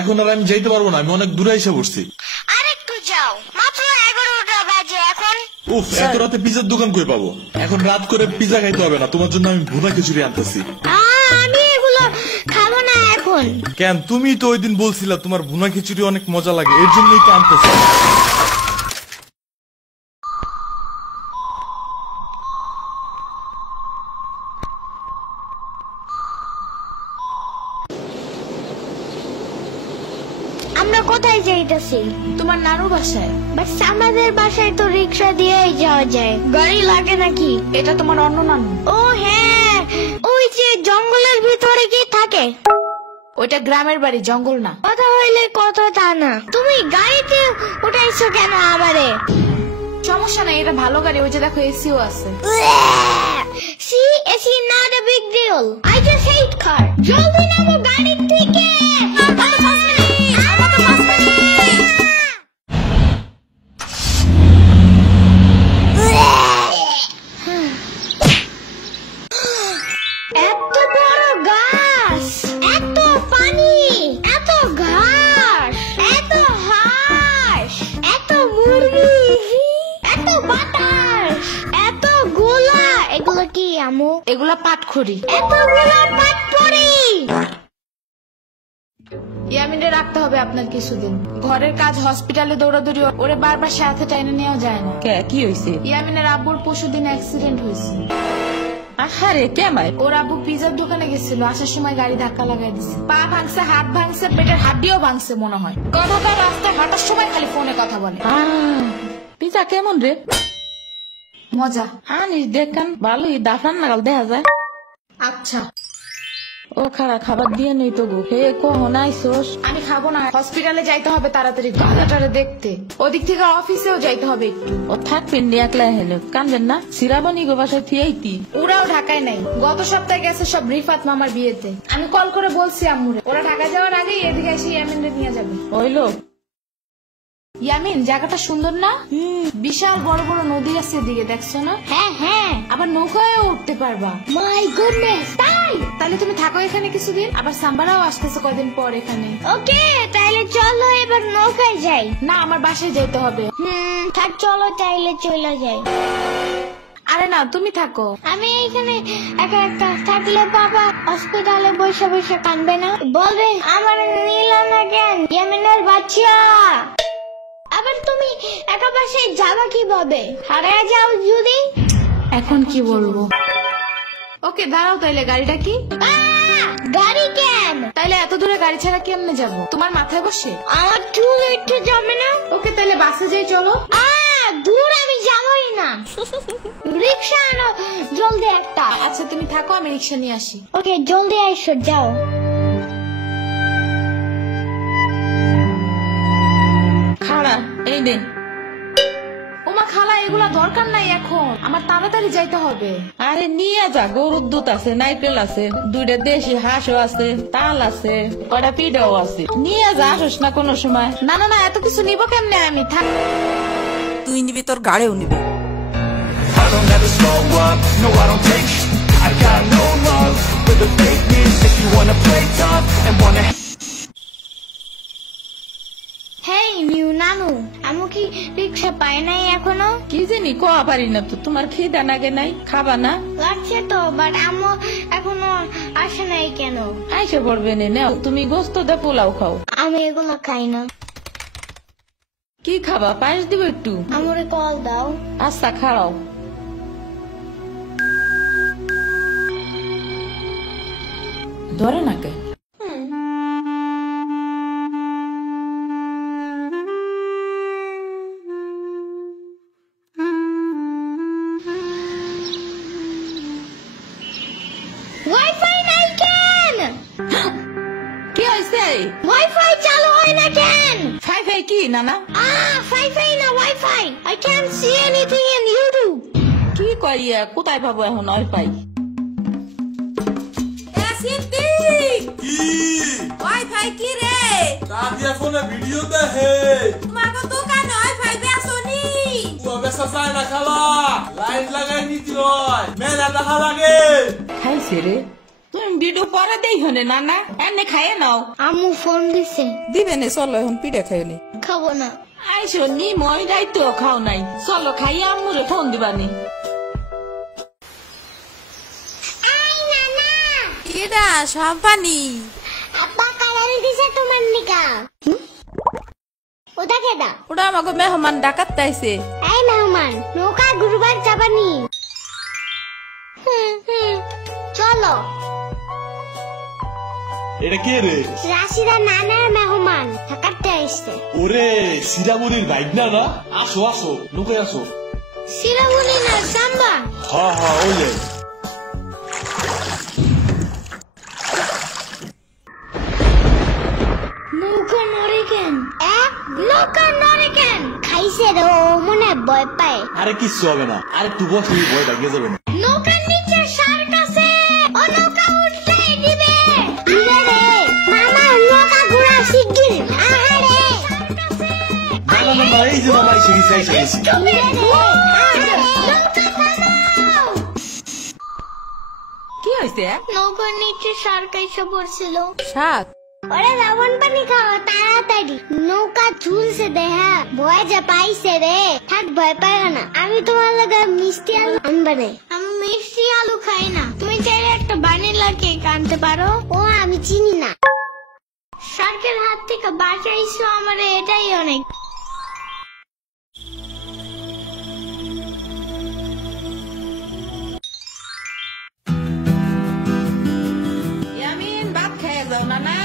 এখন আর আমি যাইতে পারবো না, আমি অনেক দূরে এসে বসছি। আরেকটু যাও, মাত্র 11টা বাজে এখন। উফ, এত রাতে পিজার দোকান কই পাবো? এখন রাত করে পিজা খাইতে হবে না, তোমার জন্য আমি ভুনা খিচুড়ি আনতেছি। আমি এগুলো খাবো না এখন। কেন? তুমি তো ওই দিন বলছিলা তোমার ভুনা খিচুড়ি অনেক মজা লাগে, এর জন্যই তো আনতেছি। আমরা কোথায় যাইতেছি? তোমার নানুর বাসায়। বাট আমাদের বাসায় তো রিক্সা দিয়েই যাওয়া যায়, গাড়ি লাগে নাকি? এটা তোমার অন্য নানু। ও হ্যাঁ, ওই যে জঙ্গলের ভিতরে কি থাকে? ওইটা গ্রামের বাড়ি, জঙ্গল না। কথা হইলে কথা তা না। তুমি গাড়িতে উঠাইছো কেন আমারে? সমস্যা নাই, এটা ভালো গাড়ি। ওই যে দেখো এসিও আছে। See, it's not a big deal. I just hate car. জলদি নামো গাড়ি থেকে। এত বড় গাছ, এত পানি, এত ঘাস, এত হাঁস, এত মুরগি, এত বাতাস, এত গোলা। এগুলো কি আমু? এগুলা পাটখড়ি। এতগুলো পাটখড়ি। ইয়ামিনে রাখতে হবে আপনার কিছুদিন। ঘরের কাজ, হসপিটালে দৌড়াদৌড়ি, ওরে বারবার সাথে টাইনে নেওয়া যায় না। কি হয়েছে? ইয়ামিনের আব্বুর পরশুদিন অ্যাক্সিডেন্ট হয়েছে। আহারে কেমাই? ওর আব্বু পিজার দোকানে গেছিল, আসার সময় গাড়ি ধাক্কা লাগাই দিছে। পা ভাঙছে, হাত ভাঙছে, পেটের হাড্ডিও ভাঙছে মনে হয়। কথাটা রাস্তায় হাঁটার সময় খালি ফোনে কথা বলে। পিজা কেমন রে? মজা। আনিস দেখান, ভালোই দাফরান নাগাল দেখা যায়। আচ্ছা ও খারা খাবার দিয়ে নেই তো গো। হে কখন আইসোস? আমি খাবো না, হসপিটালে যাইতে হবে তাড়াতাড়ি, গাধাটারে দেখতে। ওদিক থেকে অফিসেও যাইতে হবে একটু। ও থাকবেন নি একলা হেলে, কানবেন না? সিরাবনি গো বাসায় থিয়েইতি। ওরাও ঢাকায় নাই, গত সপ্তাহে গেছে সব রিফাত মামার বিয়েতে। আমি কল করে বলছি আম্মুরে, ওরা ঢাকা যাওয়ার আগেই এদিকে এসে ইয়ামিনরে নিয়ে যাবে। হইলো? ইয়ামিন, জায়গাটা সুন্দর না? বিশাল বড় বড় নদী আছে এদিকে, দেখছো না? হ্যাঁ হ্যাঁ, আবার নৌকায়ও উঠতে পারবা। মাই গুডনেস, তাই? তাহলে তুমি থাকো এখানে কিছুদিন, আবার সাম্বারাও আসতেছে কদিন পর এখানে। ওকে, তাইলে চলো এবার নৌকায় যাই। না, আমার বাসায় যেতে হবে। থাক, চলো তাইলে চলে যাই। আরে না, তুমি থাকো। আমি এখানে একা একা থাকলে বাবা হসপিটালে বসে বসে কানবে না? বলবে আমার নিল না কেন ইয়ামিনের বাচ্চা। আবার তুমি একা বাসায় যাবা কিভাবে? হারিয়ে যাও যদি? এখন কি বলবো? ওকে দাঁড়াও, তাইলে গাড়িটা কি? গাড়ি কেন? তাইলে এত দূরে গাড়ি ছাড়া কেমনে যাবো? তোমার মাথায় বসে? আমার চুল একটু যাবে না? ওকে তাইলে বাসে যাই, চলো। দূর আমি যাবই না। রিক্সা আনো জলদি একটা। আচ্ছা তুমি থাকো, আমি রিক্সা নিয়ে আসি। ওকে, জলদি আইসো, যাও। খাড়া এই নে। ওমা খালা, এগুলা দরকার নাই এখন, আমার তাড়াতাড়ি যাইতে হবে। আরে নিয়ে যা, গরুর দুধ আছে, নারকেল আছে, 2টা দেশি হাঁসও আছে, তাল আছে, কয়টা পিঠাও আছে। নিয়ে যা, আসোস না কোনো সময়? না না না, এত কিছু নিবো কেমনে আমি? থাক। তুই নিবি, তোর গাড়িও নিবি। I don't ever slow up, no I don't take sh**. I got no love for the fakeness. If you wanna play tough and wanna hey new নানু, আমু কি রিক্সা পায় নাই এখনো? কি জানি, কোয়া পারি না তো। তোমার খিদা নাগে নাই? খাবা না? লাগছে তো, বাট আমু এখনো আসে নাই কেন? আইসে পড়বে নে, নাও তুমি গোস্ত দে, পোলাও খাও। আমি এগুলো খাই না। কি খাবা? পায়েস দিব একটু? আমুরে কল দাও। আচ্ছা খাড়াও। ধরে নাকে। ওয়াইফাই নাই কেন? কি হয়েছে? ওয়াইফাই চালু হয় না কেন? ফাই কি নানা? ফাই না wifi. I can't see anything in YouTube. কি কইয়া, কোথায় পাবো এখন ওয়াইফাই? ওয়াইফাই কি রে? দাদিয়া ফোনে ভিডিও দেখে। তোমাকে দোকানে ওয়াইফাই বেসনি? ও বেসা যায় না খালা, লাইট লাগাই নিতি লয়, মেলা দেখা লাগে। খাইছে রে? তুমি ভিডিও পরে দেই হনে নানা এনে খাইয়ে নাও। আম্মু ফোন দিছে। দিবে নে, চলো এখন পিঠা খাই নি। খাবো না। আইসো নি মই যাইতো খাও নাই, চলো খাইয়ে আম্মুরে ফোন দিবানি। কেডা সম্পানি? আব্বা কালারি দিছে তোমার নিকা। ওটা কেডা? ওটা আমাকে মেহমান ডাকাত তাইছে। এই মেহমান নৌকা গুরুবার যাবানি। চলো। এটা কে রে? রাশিদা নানার মেহমান থাকাতে আসছে। ওরে সিরামুনির বাইক না না? আসো আসো, লুকে আসো। সিরামুনি না সাম্বা। হ্যাঁ হ্যাঁ ওইলে। নৌকা নড়ে কেন? নৌকা নড়ে কেন? খাইছে রে ও মনে ভয় পায়। আরে কিচ্ছু হবে না, আরে একটু বসে ভয় লাগিয়ে যাবে না। নৌকার নিচে শার্ক আছে, ও নৌকা উঠতেই দিবে। দিবে রে মামা, নৌকা ঘোরা শিগগির। আহারে না না না, এই যে মামা এসে গেছে এসে গেছে। দিবে রে আহারে নৌকা থামাও। কি হয়েছে? নৌকার নিচে শার্ক এসে পড়ছিল। শাক? ওরে লবণ পানি খাও তাড়াতাড়ি। নৌকা ঝুলছে দেহা, ভয় যে পাইছে রে। থাক ভয় পাইও না, আমি তোমার লাগে মিষ্টি আলু আনবে রে। আমি মিষ্টি আলু খাই না। তুমি চাইলে একটা ভ্যানিলা কেক আনতে পারো। ও আমি চিনি না। শার্কের হাত থেকে বাঁচাইছো আমার, এটাই অনেক। ইয়ামিন ভাত খেয়ে যাও নানা।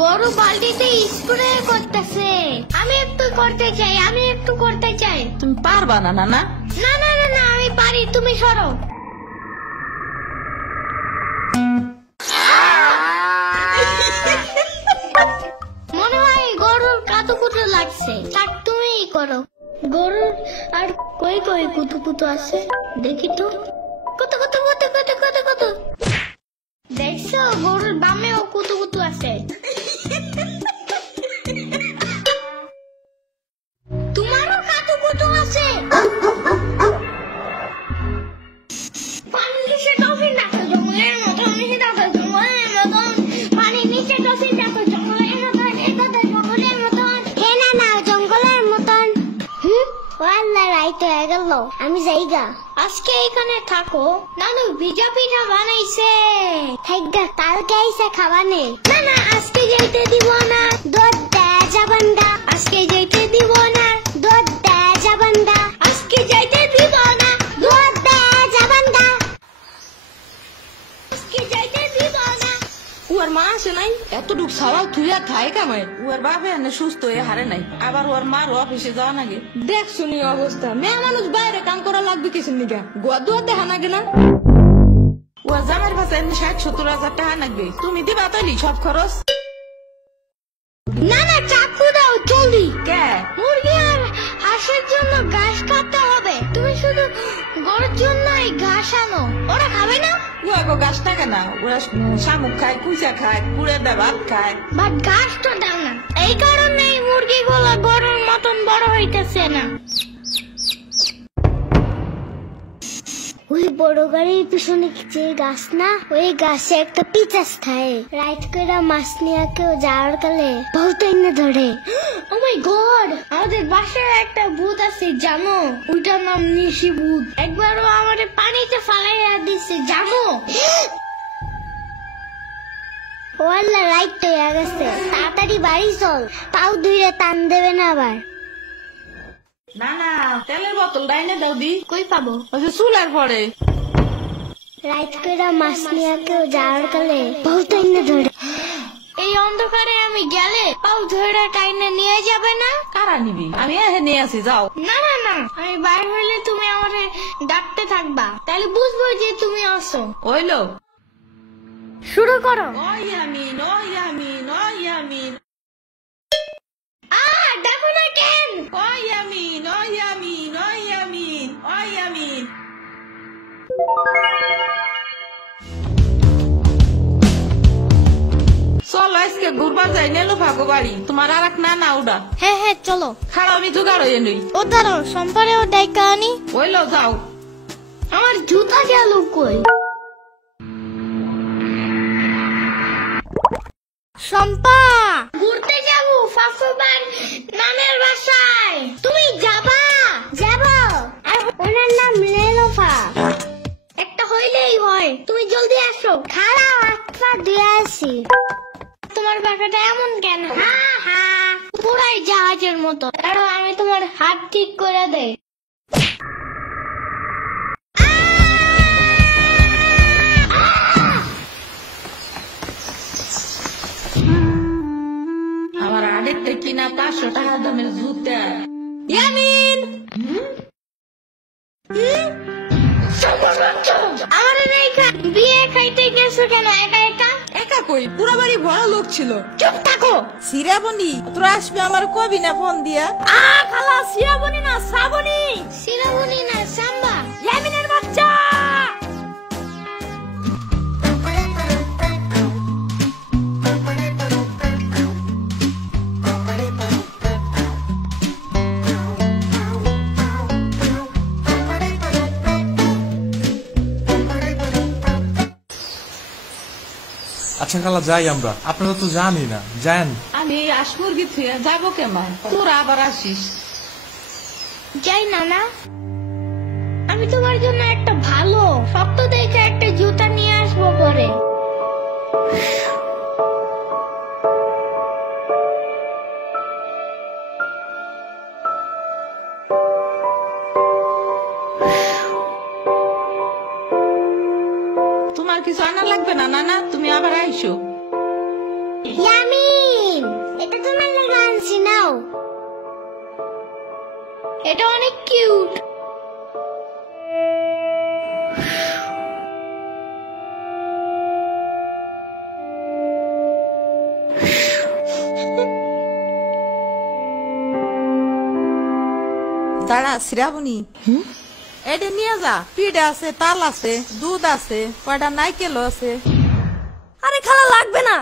গরু বালতিতে স্প্রে করতেছে। আমি একটু করতে চাই, আমি একটু করতে চাই। তুমি পারবা না নানা? না না না না, আমি পারি, তুমি সরো। মনে হয় গরুর কাতুকুতু লাগছে। থাক তুমিই করো। গরুর আর কই কই কুতুকুতু আছে দেখি তো। কত কত কত কত কত কত দেখছো, গরুর বামেও কুতুকুতু আছে। তোমারও কাতুকুতু আছে। পানির নিচে ডলফিন দেখো জঙ্গলের মতন, নিচে দেখো জঙ্গলের মতন। পানির নিচে ডলফিন দেখো জঙ্গলের মতন, একথা জঙ্গলের মতন। হে না না জঙ্গলের মতন। ওয়াল্লা রাইত হয়ে গেল, আমি যাইগা। আজকে এখানে থাকো। নানু ভিজা পিঠা বানাইছে, থাইগা কালকে আইসা খাবানে। না না আজকে যাইতে দিব না, দুধ দেয়া যাবেন না। আজকে যাইতে দিব না, দুধ দেয়া যাবেন না। আজকে যাইতে দিব না, দুধ দেয়া যাবেন না। আজকে যাইতে দিব না। ওর মা আসে নাই, এতটুক সওয়াল থুইয়া থাই কামে। ওর বাপে এনে সুস্থ হয়ে হারে নাই, আবার ওর মার অফিসে যাওয়া নাগে। দেখ শুনি অবস্থা, মেয়ে মানুষ বাইরে কাম করা লাগবে কিছু নিকা। গোয়া দুয়া দেখা নাগে না। ওর জামার কাছে 60-70 হাজার টাকা লাগবে, তুমি দিবা তৈলি সব খরচ? না না চাকু দাও জলদি। কে? মুরগি আর হাঁসের জন্য ঘাস কাটতে হবে। তুমি শুধু গরুর জন্য এই ঘাস আনো, ওরা খাবে না। ওগো গাছ থাকে না, ওরা শামুক খায়, কুচা খায়, কুড়ে দেয়, ভাত খায়। বাট ঘাস তো দাও না, এই কারণে এই মুরগিগুলো গরুর মতন বড় হইতেছে না। ওই বড় গাড়ির পিছনে যে গাছ না, ওই গাছে একটা পিচাস খায়। রাইট করে মাছ নিয়ে কেউ যাওয়ার কালে বহুত এনে ধরে। ও মাই গড, আমাদের বাসায় একটা ভূত আছে জানো? ওইটার নাম নিশি ভূত। একবারও আমাদের পানিতে ফালাইয়া দিছে জানো? ওয়াল্লা রাইট হয়ে গেছে, তাড়াতাড়ি বাড়ি চল, পাও ধুইরে টান দেবে না আবার। না না তেলের বোতল ডাইনে দাও দি। কই পাবো? ওই যে চুলার পরে। রাইট করে মাছ নিয়ে কেউ যাওয়ার কালে বহুত এনে ধরে। এই অন্ধকারে আমি গেলে পাও ধরে টাইনে নিয়ে যাবে না? কারা নিবি? আমি এহে নিয়ে আসি, যাও। না না না, আমি বাইরে হইলে তুমি আমারে ডাকতে থাকবা, তাহলে বুঝবো যে তুমি আসো। ওইলো শুরু করো। ওই ইয়ামিন, ওই ইয়ামিন, ওই ইয়ামিন, ডাকো না কেন? ওই ইয়ামিন, ওই ইয়ামিন, ওই ইয়ামিন, ওই ইয়ামিন। চলো আজকে ঘুরবার যাই নেলুফা গো বাড়ি, তোমার আর এক নানা ওটা। হ্যাঁ হ্যাঁ চলো। খাড়া আমি জোগাড় হয়ে নই। ও দাঁড়াও, সম্পারেও ডাইকা আনি। ওইলো যাও। আমার জুতা গেল কই? শম্পা, ঘুরতে যাবো ফাফুবার নানের বাসায়। তুমি যাবা? যাবো। আর ওনার নাম লেলোফা। একটা হইলেই হয়, তুমি জলদি আসো। খারাপ একটা দিয়ে আসি। তোমার বাসাটা এমন কেন? পুরাই জাহাজের মতো। কারণ আমি তোমার হাত ঠিক করে দেই। আমার আড়েতে কিনা 500 টাকা দামের জুতা। ইয়ামিন, আমার রেখা বিয়ে খাইতে গেছো কেন একা একা? একা কই, পুরো বাড়ি বড় লোক ছিল। চুপ থাকো। সিরাবনি তোরা আসবে আমার কবি না ফোন দিয়া। খালা সিরাবনি না শ্রাবণী। সিরাবনি না সাম্বা। ইয়ামিনের বাচ্চা। আচ্ছা খালা যাই আমরা, আপনারা তো জানি না, যান। আমি আসমুরগি থুয়ে যাবো কেমন, তোরা আবার আসিস। যাই নানা, আমি তোমার জন্য একটা ভালো শক্ত দেখে একটা জুতা নিয়ে আসবো পরে। তোমার কিছু আনা লাগবে না নানা, তুমি আবার আইসো। ইয়ামিন, এটা তোমার লাগা আনছি, নাও। এটা অনেক কিউট। দাঁড়া শ্রাবণী, এটা নিয়ে যা। পিঠা আছে, তাল আছে, দুধ আছে, কয়টা নাইকেল আছে। আরে খালা লাগবে না,